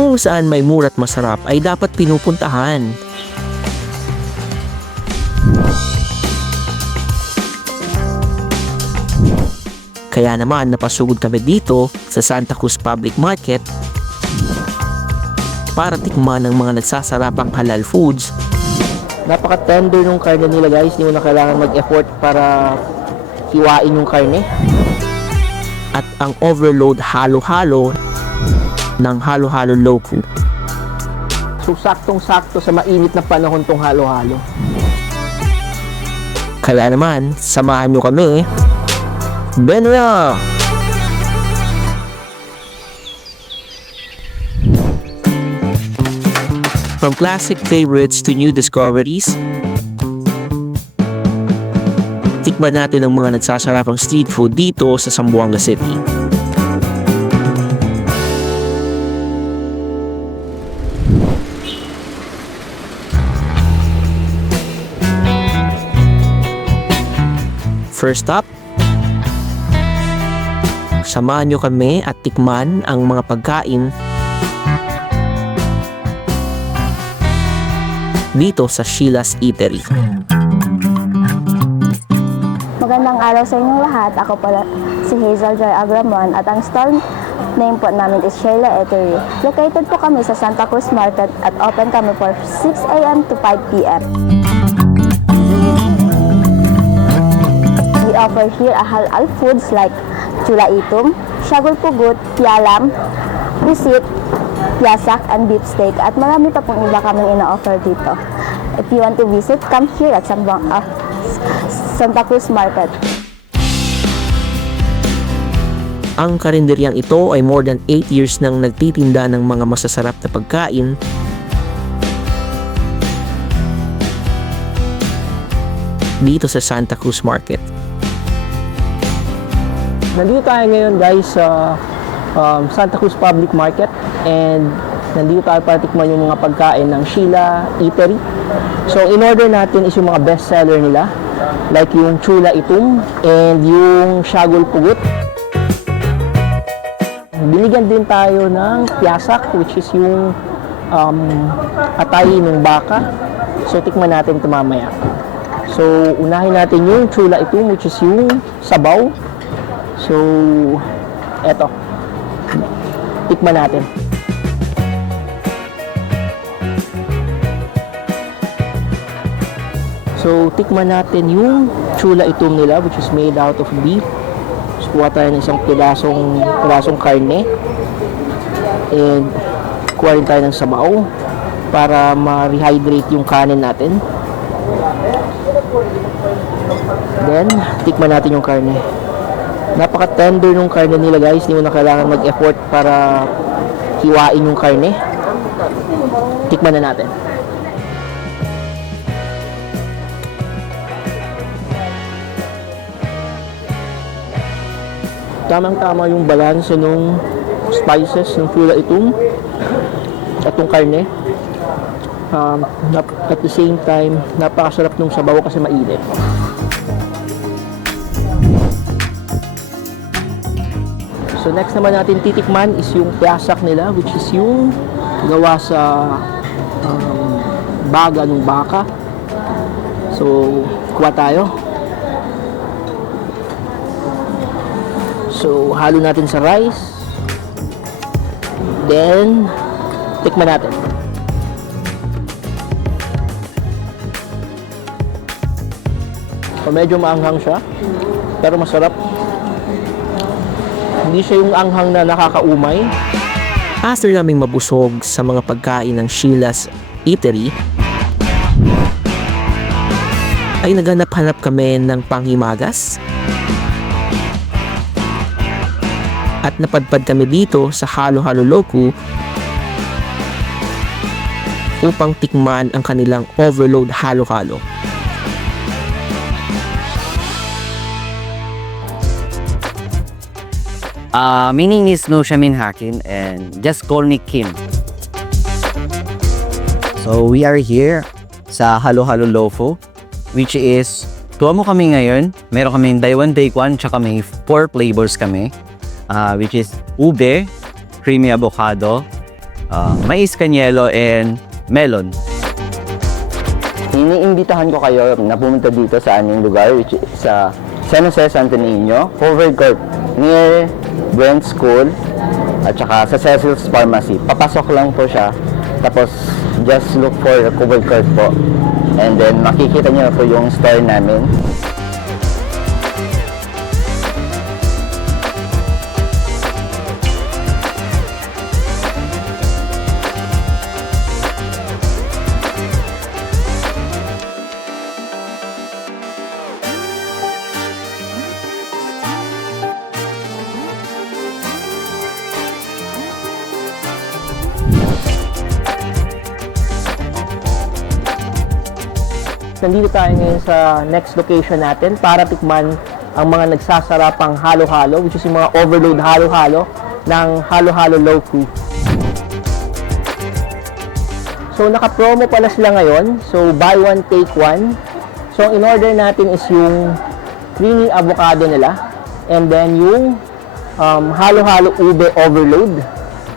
Kung saan may mura at masarap ay dapat pinupuntahan. Kaya naman napasugod kami dito sa Santa Cruz Public Market para tikman ang mga nagsasarapang halal foods. Napaka-tender ng karne nila guys, hindi mo na kailangan mag-effort para hiwain yung karne. At ang overload halo-halo ng halo-halo loco. So saktong-sakto sa mainit na panahon tong halo-halo. Kaya naman, samahan nyo kami. Benra! From classic favorites to new discoveries, tikman natin ang mga nagsasarapang street food dito sa Zamboanga City. First up, samahan nyo kami at tikman ang mga pagkain dito sa Sheila's Eatery. Magandang araw sa inyong lahat. Ako pala si Hazel Joy Agramon at ang store name po namin is Sheila Eatery. Located po kami sa Santa Cruz Market at open kami for 6 a.m. to 5 p.m. We offer here a halal foods like chula itum, syagol pugut, pialam, pusit, piasak, and beef steak. At marami pa pong iba kaming ina-offer dito. If you want to visit, come here at Santa Cruz Market. Ang karinderyang ito ay more than 8 years nang nagtitinda ng mga masasarap na pagkain dito sa Santa Cruz Market. Nandito tayo ngayon guys sa Santa Cruz Public Market and nandito tayo para tikman yung mga pagkain ng Sheila Eatery. So in order natin is yung mga best seller nila like yung chula itum and yung syagol pugut. Binigyan din tayo ng piasak which is yung atay ng baka. So tikman natin ito mamaya. So unahin natin yung chula itum which is yung sabaw. So eto, tikman natin. So tikman natin yung chula itum nila which is made out of beef. So kuha tayo ng isang pirasong karne and kuha rin tayo ng sabaw para ma-rehydrate yung kanin natin. Then tikman natin yung karne. Napaka-tender ng karne nila guys, hindi mo na kailangan mag-effort para hiwain yung karne. Tikman na natin. Tamang-tama yung balanse ng spices ng chula itum at yung karne. At the same time, napakasarap ng sabaw kasi mainit. So next naman natin titikman is yung piasak nila which is yung gawa sa baga ng baka. So kuha tayo. So halo natin sa rice. Then tikman natin. So medyo maanghang siya pero masarap. Hindi siya yung anghang na nakakaumay. After naming mabusog sa mga pagkain ng Sheila's Eatery, ay naghanap-hanap kami ng panghimagas. At napadpad kami dito sa Halo-Halo Loco upang tikman ang kanilang overload halo-halo. My name is Noshamin Hakim and just call me Kim. So we are here sa Halo-Halo Loco which is tuwa mo kami ngayon. Meron kaming day 1, day 1 tsaka may 4 flavors kami which is ube, creamy avocado, mais kanyelo, and melon. Iniimbitahan ko kayo na pumunta dito sa aming lugar, which is sa San Jose, Santo Niño, covered court, near Brent School, at saka sa Cecil's Pharmacy. Papasok lang po siya, tapos just look for covered court po. And then makikita niyo po yung store namin. Nandito tayo ngayon sa next location natin para tikman ang mga nagsasarapang halo-halo, which is yung mga overload halo-halo ng Halo-Halo Lofu. So naka-promo pala sila ngayon. So buy one take one. So in order natin is yung creamy avocado nila, and then yung halo-halo ube overload.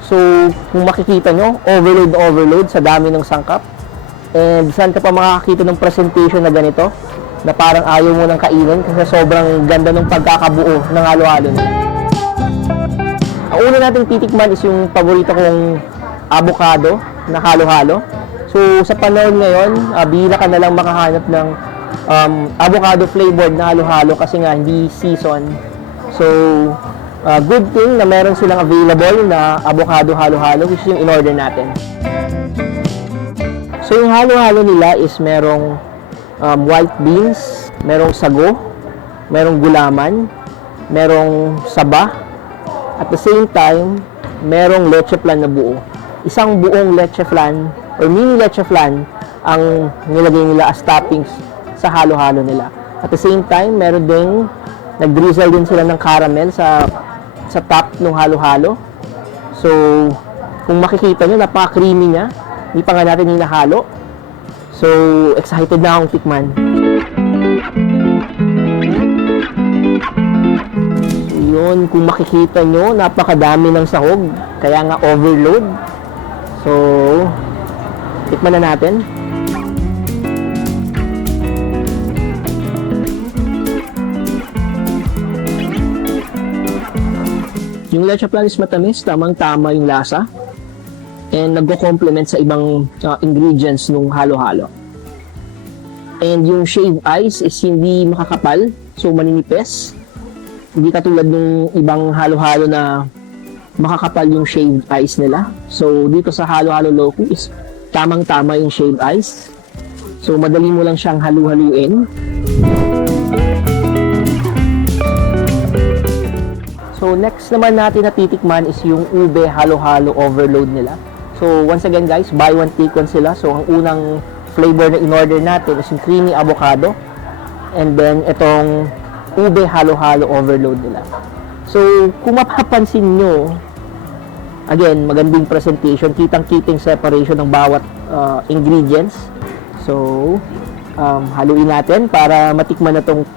So kung makikita nyo, overload na overload sa dami ng sangkap. And saan ka pa makakita ng presentation na ganito na parang ayaw mo nang kainin kasi sobrang ganda ng pagkakabuo ng halo-halo nila. Ang una nating titikman is yung paborito kong avocado na halo-halo. So sa panahon ngayon, bihira ka na lang makahanap ng avocado flavored na halo-halo kasi nga hindi season. So good thing na meron silang available na avocado halo-halo, which is yung in-order natin. So yung halo-halo nila is merong white beans, merong sago, merong gulaman, merong saba, at the same time, merong leche flan na buo. Isang buong leche flan or mini leche flan ang nilagay nila as toppings sa halo-halo nila. At the same time, meron ding nag-drizzle din sila ng caramel sa top ng halo-halo. So kung makikita nyo, napaka-creamy niya. Hindi pa nga natin hinahalo. So, excited na akong tikman. So, yun, kung makikita nyo, napakadami ng sahog. Kaya nga overload. So, tikman na natin. Yung leche flan is matamis, tamang-tama yung lasa. And nagko-complement sa ibang ingredients nung halo-halo. And yung shaved ice is hindi makakapal, so maninipis. Hindi katulad nung ibang halo-halo na makakapal yung shaved ice nila. So dito sa Halo-Halo Lofu is tamang-tama yung shaved ice. So madali mo lang siyang halu-haluin. So next naman natin na titikman is yung ube halo-halo overload nila. So once again guys, buy one take one sila. So ang unang flavor na in-order natin is yung creamy avocado. And then itong ube halo-halo overload nila. So kung mapapansin nyo, again, magandang presentation, kitang-kiting separation ng bawat ingredients. So haluin natin para matikman na tong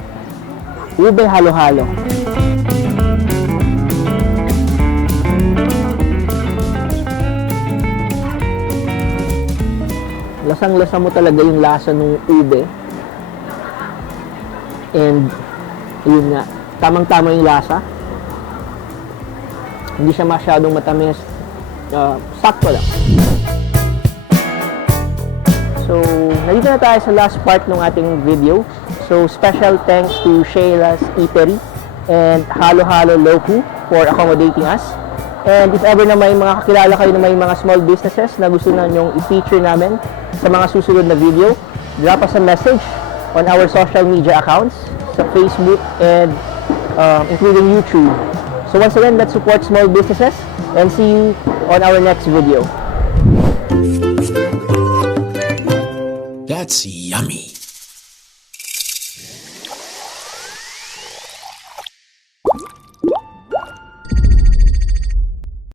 ube halo-halo. Lasang-lasa mo talaga yung lasa ng ube. And, yun nga, tamang-tama yung lasa. Hindi siya masyadong matamis. Sakto lang. So, nandito na tayo sa last part ng ating video. So, special thanks to Shayla's Eatery and Halo-Halo Lofu for accommodating us. And if ever na may mga kakilala kayo na may mga small businesses na gusto na nyong i-feature namin sa mga susunod na video, drop us a message on our social media accounts sa Facebook and including YouTube. So once again, let's support small businesses and see you on our next video. That's yummy.